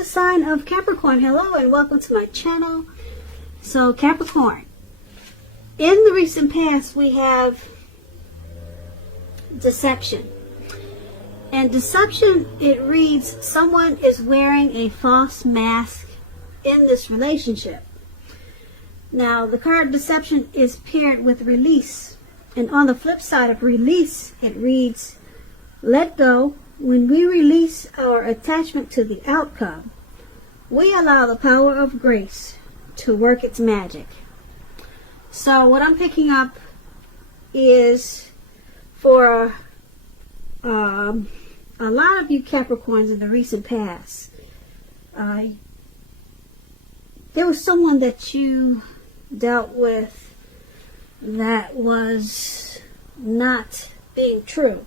the sign of Capricorn. Hello and welcome to my channel. So Capricorn, in the recent past we have deception. And deception, it reads, someone is wearing a false mask in this relationship. Now the card deception is paired with release. And on the flip side of release, it reads, let go. When we release our attachment to the outcome, we allow the power of grace to work its magic. So what I'm picking up is for a lot of you Capricorns in the recent past, there was someone that you dealt with that was not being true.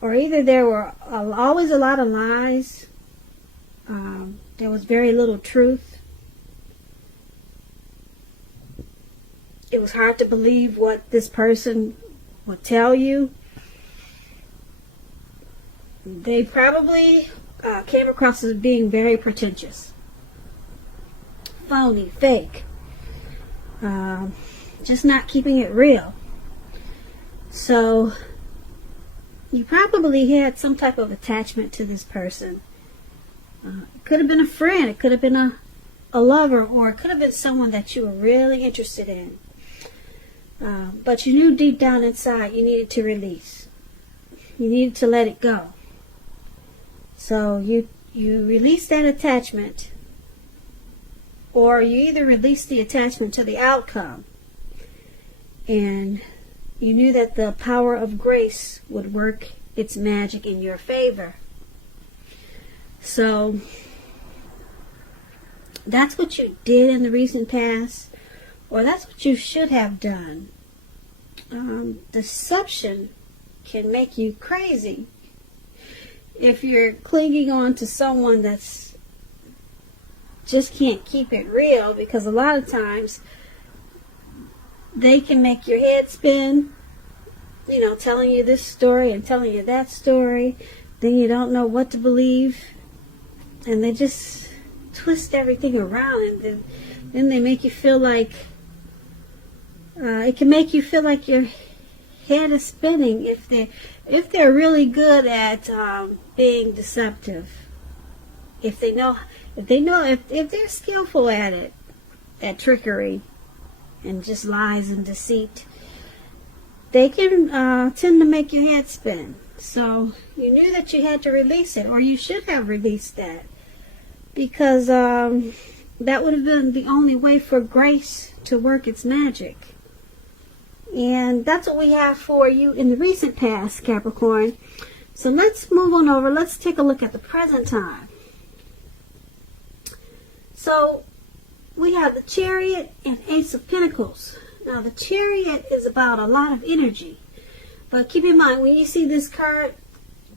Or either there were always a lot of lies, there was very little truth. It was hard to believe what this person would tell you. They probably came across as being very pretentious, phony, fake, just not keeping it real. So you probably had some type of attachment to this person. It could have been a friend, it could have been a lover, or it could have been someone that you were really interested in. But you knew deep down inside you needed to release. You needed to let it go. So you released that attachment, or you either released the attachment to the outcome, and you knew that the power of grace would work its magic in your favor. So that's what you did in the recent past, or that's what you should have done. Deception can make you crazy if you're clinging on to someone that's just can't keep it real, because a lot of times they can make your head spin, you know, telling you this story and telling you that story. Then you don't know what to believe, and they just twist everything around, and then they make you feel like it can make you feel like your head is spinning if they're really good at being deceptive. If they're skillful at it, at trickery and just lies and deceit, they can tend to make your head spin. So you knew that you had to release it, or you should have released that, because that would have been the only way for grace to work its magic. And that's what we have for you in the recent past, Capricorn. So let's move on over. Let's take a look at the present time. So we have the Chariot and Ace of Pentacles. Now the Chariot is about a lot of energy, but keep in mind when you see this card,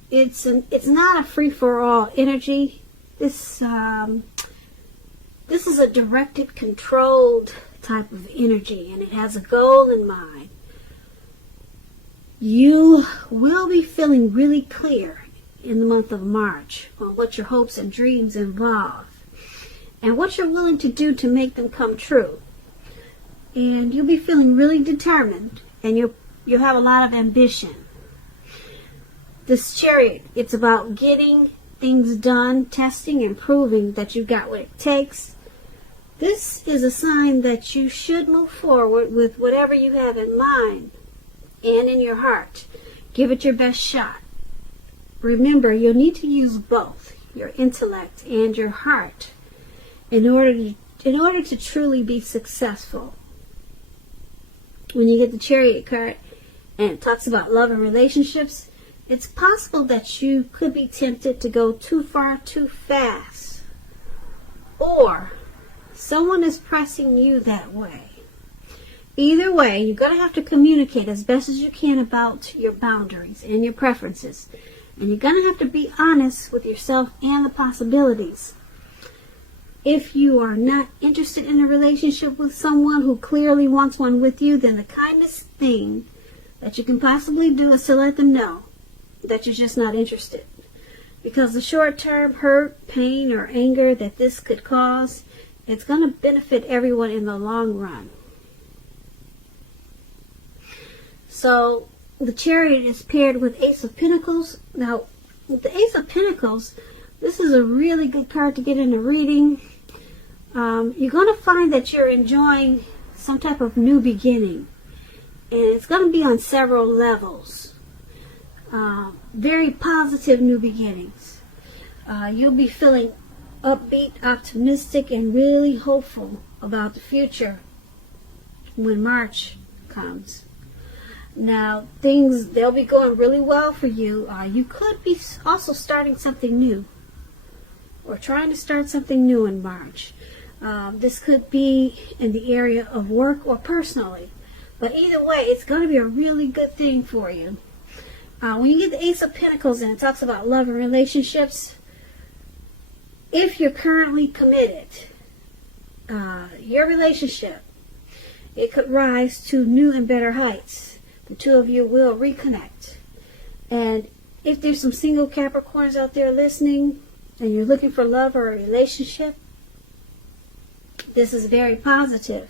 it's not a free-for-all energy. This is a directed, controlled type of energy, and it has a goal in mind. You will be feeling really clear in the month of March on what your hopes and dreams involve, and what you're willing to do to make them come true. And you'll be feeling really determined, and you'll have a lot of ambition. This Chariot, it's about getting things done, testing and proving that you've got what it takes. This is a sign that you should move forward with whatever you have in mind and in your heart. Give it your best shot. Remember, you'll need to use both your intellect and your heart in order to truly be successful. When you get the Chariot card and it talks about love and relationships, it's possible that you could be tempted to go too far too fast, or someone is pressing you that way. Either way, you're going to have to communicate as best as you can about your boundaries and your preferences, and you're going to have to be honest with yourself and the possibilities. If you are not interested in a relationship with someone who clearly wants one with you, then the kindest thing that you can possibly do is to let them know that you're just not interested. because the short-term hurt, pain, or anger that this could cause, it's going to benefit everyone in the long run. So the Chariot is paired with Ace of Pentacles. Now, with the Ace of Pentacles, this is a really good card to get in a reading. You're going to find that you're enjoying some type of new beginning. And it's going to be on several levels. Very positive new beginnings. You'll be feeling upbeat, optimistic, and really hopeful about the future when March comes. Now, they'll be going really well for you. You could be also starting something new, or trying to start something new in March. This could be in the area of work or personally. But either way, it's going to be a really good thing for you. When you get the Ace of Pentacles and it talks about love and relationships, if you're currently committed, your relationship, it could rise to new and better heights. The two of you will reconnect. And if there's some single Capricorns out there listening and you're looking for love or a relationship, this is very positive.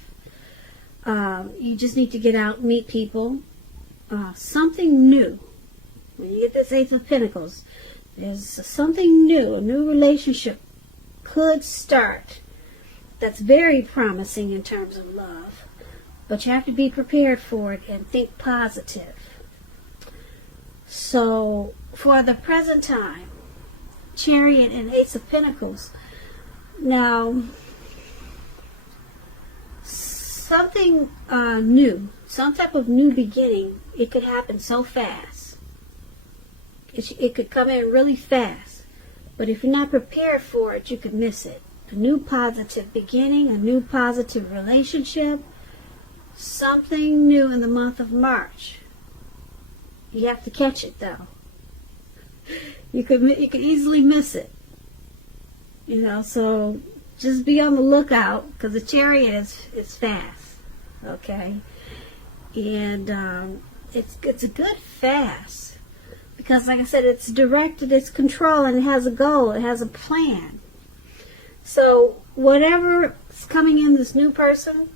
You just need to get out and meet people. Something new. When you get this Ace of Pentacles, there's something new. A new relationship could start that's very promising in terms of love. But you have to be prepared for it and think positive. So, for the present time, Chariot and Ace of Pentacles. Now, something new, some type of new beginning, it could happen so fast. It could come in really fast. But if you're not prepared for it, you could miss it. A new positive beginning, a new positive relationship, something new in the month of March. You have to catch it, though. You could easily miss it. So just be on the lookout, because the Chariot is fast. Okay? And it's a good fast. Because, like I said, it's directed, it's controlled, and it has a goal, it has a plan. So whatever is coming in, this new person,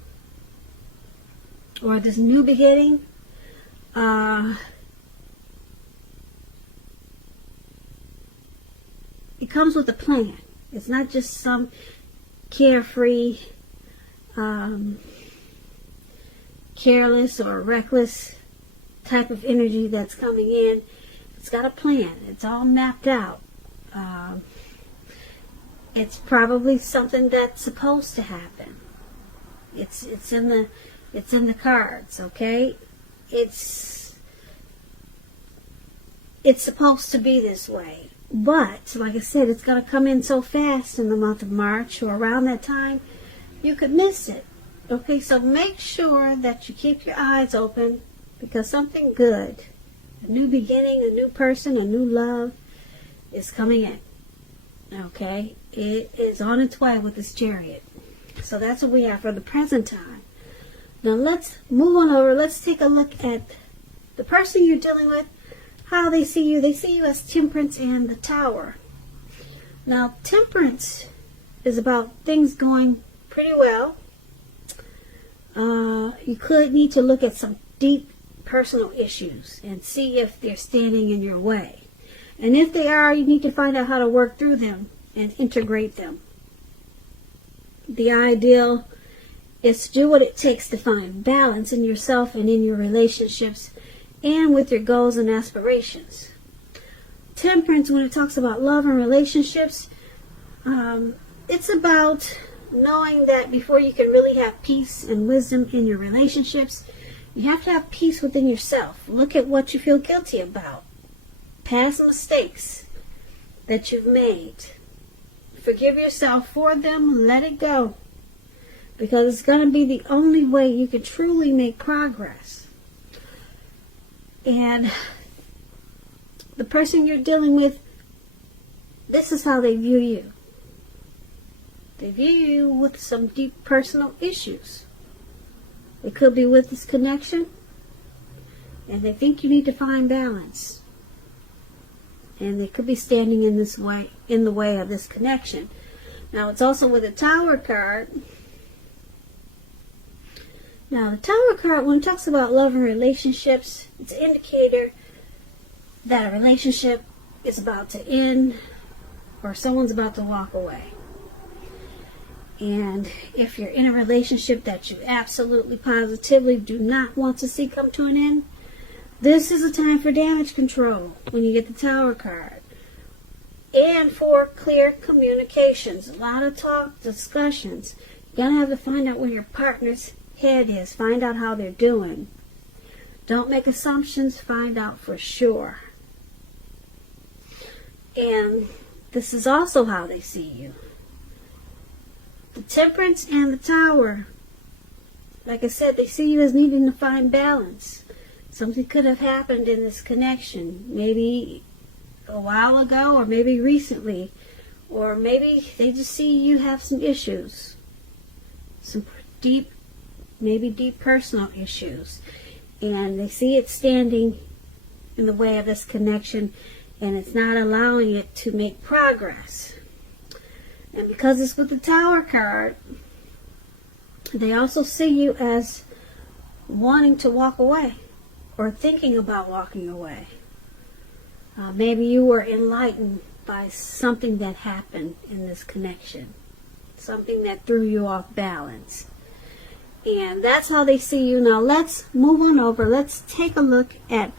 or this new beginning, it comes with a plan. It's not just some carefree, careless or reckless type of energy that's coming in. It's got a plan. It's all mapped out. It's probably something that's supposed to happen. It's in the cards, okay? It's supposed to be this way. But, like I said, it's going to come in so fast in the month of March, or around that time, you could miss it. Okay, so make sure that you keep your eyes open, because something good, a new beginning, a new person, a new love is coming in. Okay, it is on its way with this Chariot. So that's what we have for the present time. Now let's move on over. Let's take a look at the person you're dealing with, how they see you. They see you as Temperance and the Tower. Now, Temperance is about things going pretty well. You could need to look at some deep personal issues and see if they're standing in your way. And if they are, you need to find out how to work through them and integrate them. The ideal is to do what it takes to find balance in yourself and in your relationships and with your goals and aspirations. Temperance, when it talks about love and relationships, it's about knowing that before you can really have peace and wisdom in your relationships, you have to have peace within yourself. Look at what you feel guilty about. Past mistakes that you've made. Forgive yourself for them. Let it go. Because it's going to be the only way you can truly make progress. And the person you're dealing with, this is how they view you. They view you with some deep personal issues. It could be with this connection, and they think you need to find balance. and they could be standing in the way of this connection. Now it's also with a Tower card. Now the Tower card, when it talks about love and relationships, it's an indicator that a relationship is about to end or someone's about to walk away. And if you're in a relationship that you absolutely positively do not want to see come to an end, this is a time for damage control when you get the Tower card. And for clear communications. A lot of talk, discussions. You're going to have to find out where your partner's head is. Find out how they're doing. Don't make assumptions. Find out for sure. And this is also how they see you. The Temperance and the Tower. Like I said, they see you as needing to find balance. Something could have happened in this connection. Maybe a while ago, or maybe recently. Or maybe they just see you have some issues. Some deep personal issues. And they see it standing in the way of this connection, and it's not allowing it to make progress. And because it's with the Tower card, they also see you as wanting to walk away or thinking about walking away. Maybe you were enlightened by something that happened in this connection, something that threw you off balance. And that's how they see you. Now let's move on over. Let's take a look at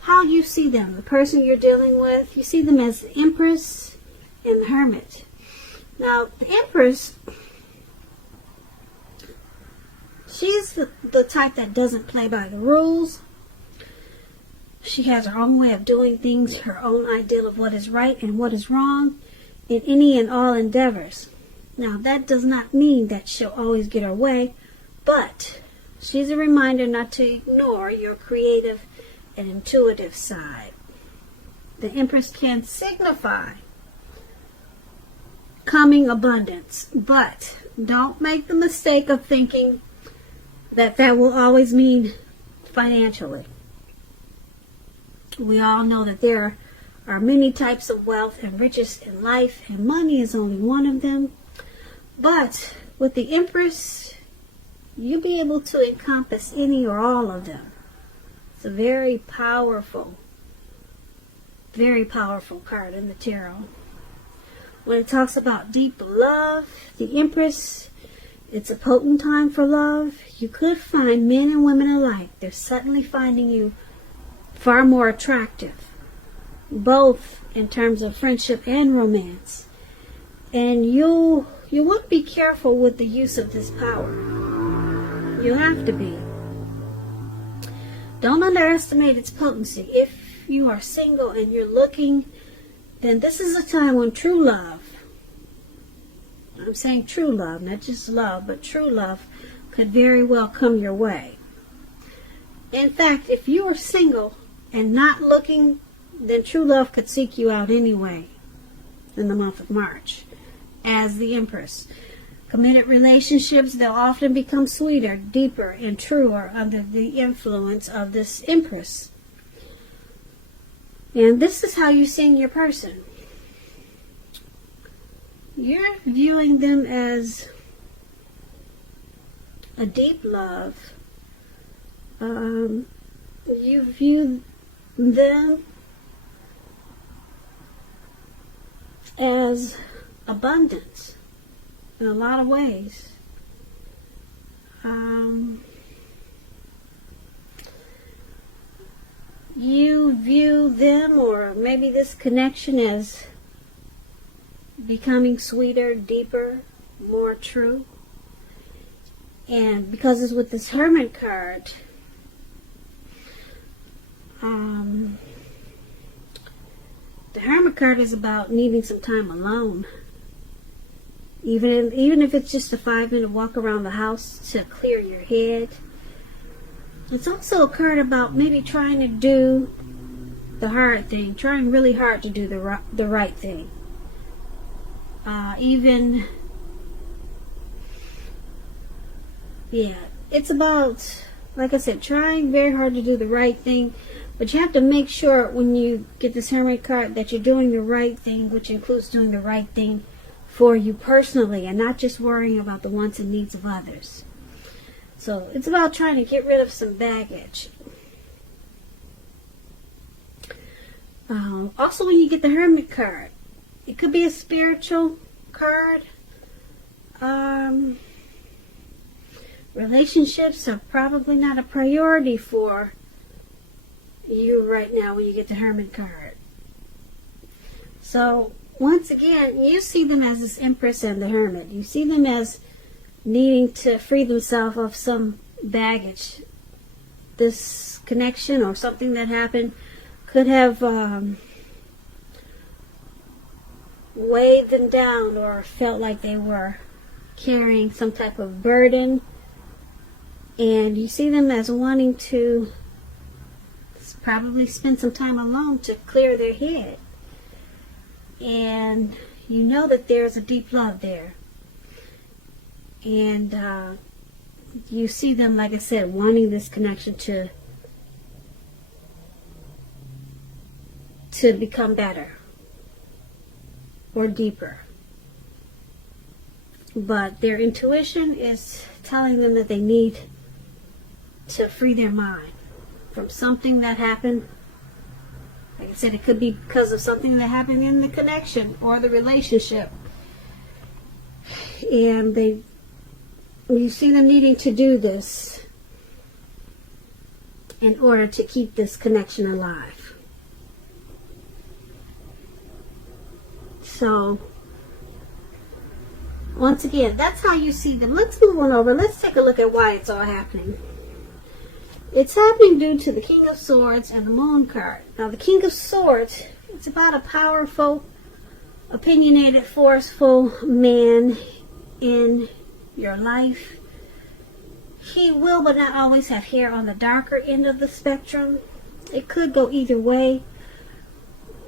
how you see them, the person you're dealing with. You see them as the Empress and the Hermit. Now, the Empress, she's the type that doesn't play by the rules. She has her own way of doing things, her own ideal of what is right and what is wrong in any and all endeavors. Now, that does not mean that she'll always get her way, but she's a reminder not to ignore your creative and intuitive side. The Empress can signify coming abundance, but don't make the mistake of thinking that will always mean financially. We all know that there are many types of wealth and riches in life, and money is only one of them. But with the Empress, you'll be able to encompass any or all of them. It's a very powerful card in the tarot. When it talks about deep love, the Empress, it's a potent time for love. You could find men and women alike. They're suddenly finding you far more attractive, both in terms of friendship and romance. And you want to be careful with the use of this power. You have to be. Don't underestimate its potency. If you are single and you're looking, then this is a time when true love, I'm saying true love, not just love, but true love could very well come your way. In fact, if you are single and not looking, then true love could seek you out anyway in the month of March as the Empress. Committed relationships, they'll often become sweeter, deeper, and truer under the influence of this Empress. And this is how you're seeing your person. You're viewing them as a deep love. You view them as abundance in a lot of ways. You view them, or maybe this connection, as becoming sweeter, deeper, more true. And because it's with this Hermit card, the Hermit card is about needing some time alone. Even if it's just a 5-minute walk around the house to clear your head. It's also a card about maybe trying to do the hard thing, trying really hard to do the right thing. It's about, like I said, trying very hard to do the right thing, But you have to make sure when you get this Hermit card that you're doing the right thing, which includes doing the right thing for you personally and not just worrying about the wants and needs of others. So it's about trying to get rid of some baggage. Also, when you get the Hermit card, it could be a spiritual card. Relationships are probably not a priority for you right now when you get the Hermit card. So once again, you see them as this Empress and the Hermit. You see them as needing to free themselves of some baggage. This connection or something that happened could have weighed them down or felt like they were carrying some type of burden. And you see them as wanting to probably spend some time alone to clear their head. And you know that there's a deep love there. And you see them, like I said, wanting this connection to become better or deeper. But their intuition is telling them that they need to free their mind from something that happened. Like I said, it could be because of something that happened in the connection or the relationship. And you see them needing to do this in order to keep this connection alive. So, once again, that's how you see them. Let's move on over. Let's take a look at why it's all happening. It's happening due to the King of Swords and the Moon card. Now, the King of Swords, it's about a powerful, opinionated, forceful man in your life. He will, but not always, have hair on the darker end of the spectrum. It could go either way.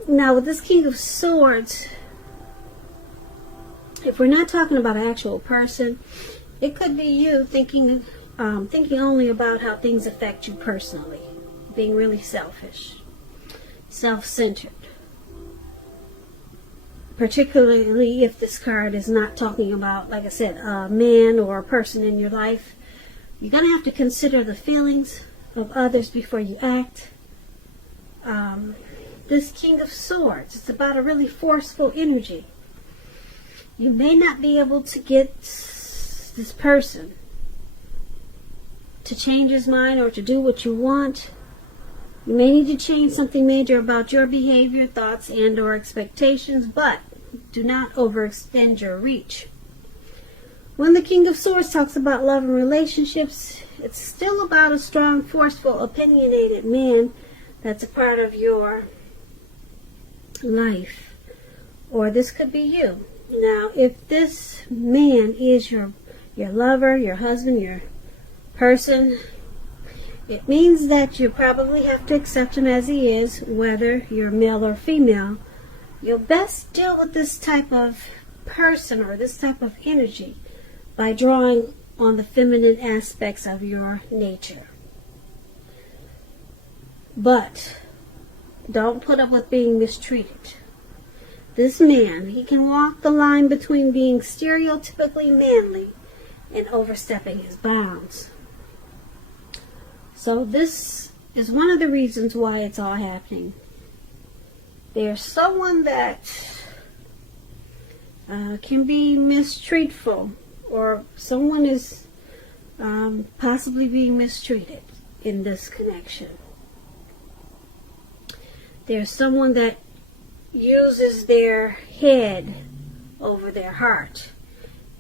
Now, with this King of Swords, if we're not talking about an actual person, it could be you thinking only about how things affect you personally, being really selfish, self-centered. Particularly if this card is not talking about, like I said, a man or a person in your life. You're going to have to consider the feelings of others before you act. This King of Swords, it's about a really forceful energy. You may not be able to get this person to change his mind or to do what you want. You may need to change something major about your behavior, thoughts, and or expectations, but do not overextend your reach. When the King of Swords talks about love and relationships, it's still about a strong, forceful, opinionated man that's a part of your life. Or this could be you. Now, if this man is your lover, your husband, your person, it means that you probably have to accept him as he is, whether you're male or female. You'll best deal with this type of person or this type of energy by drawing on the feminine aspects of your nature. But don't put up with being mistreated. This man, he can walk the line between being stereotypically manly and overstepping his bounds. So this is one of the reasons why it's all happening. There's someone that can be mistreatful, or someone is possibly being mistreated in this connection. There's someone that uses their head over their heart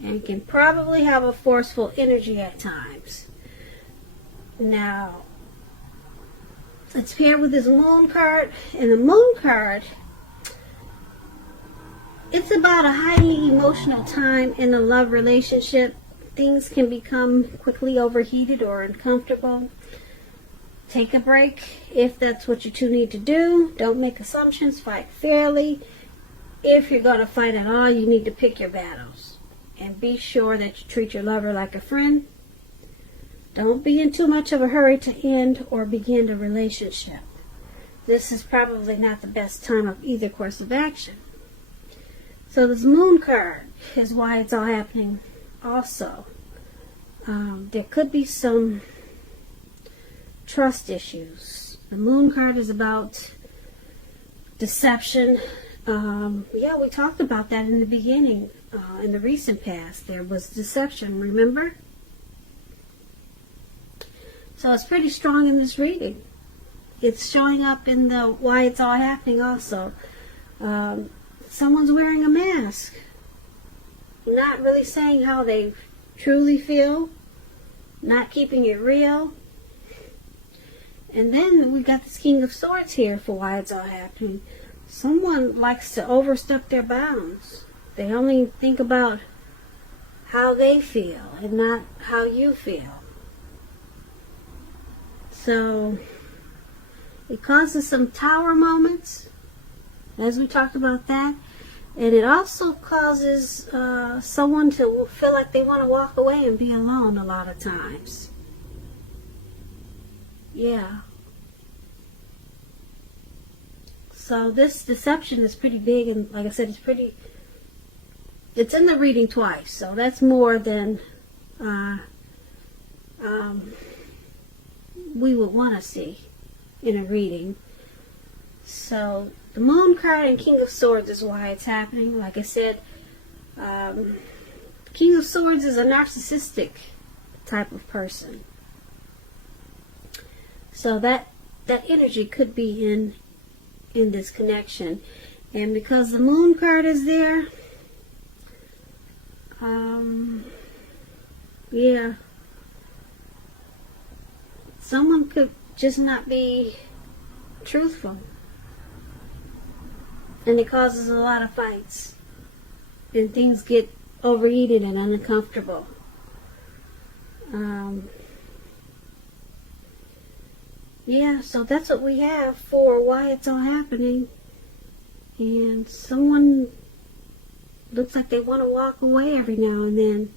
and can probably have a forceful energy at times. Now, let's pair with this Moon card. And the Moon card, it's about a highly emotional time in a love relationship. Things can become quickly overheated or uncomfortable. Take a break if that's what you two need to do. Don't make assumptions. Fight fairly. If you're going to fight at all, you need to pick your battles. And be sure that you treat your lover like a friend. Don't be in too much of a hurry to end or begin a relationship. this is probably not the best time of either course of action. So this moon card is why it's all happening also. There could be some trust issues. The moon card is about deception. Yeah, we talked about that in the beginning. In the recent past, there was deception, remember? So it's pretty strong in this reading. It's showing up in the why it's all happening also. Someone's wearing a mask, not really saying how they truly feel, not keeping it real. And then we got this King of Swords here for why it's all happening. Someone likes to overstep their bounds. They only think about how they feel and not how you feel. So it causes some tower moments, as we talked about that. And it also causes someone to feel like they want to walk away and be alone a lot of times. Yeah. So this deception is pretty big, and like I said, it's in the reading twice, so that's more than we would want to see in a reading. So the Moon card and King of Swords is why it's happening. Like I said, King of Swords is a narcissistic type of person. So that energy could be in this connection. And because the Moon card is there, yeah, someone could just not be truthful, and it causes a lot of fights, and things get overheated and uncomfortable. Yeah, so that's what we have for why it's all happening. And someone looks like they want to walk away every now and then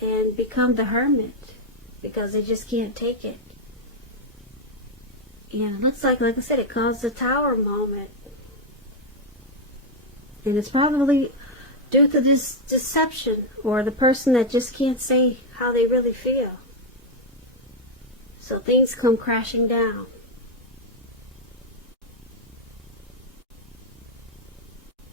and become the hermit because they just can't take it. And it looks like I said, it caused a tower moment. And it's probably due to this deception, or the person that just can't say how they really feel. So things come crashing down.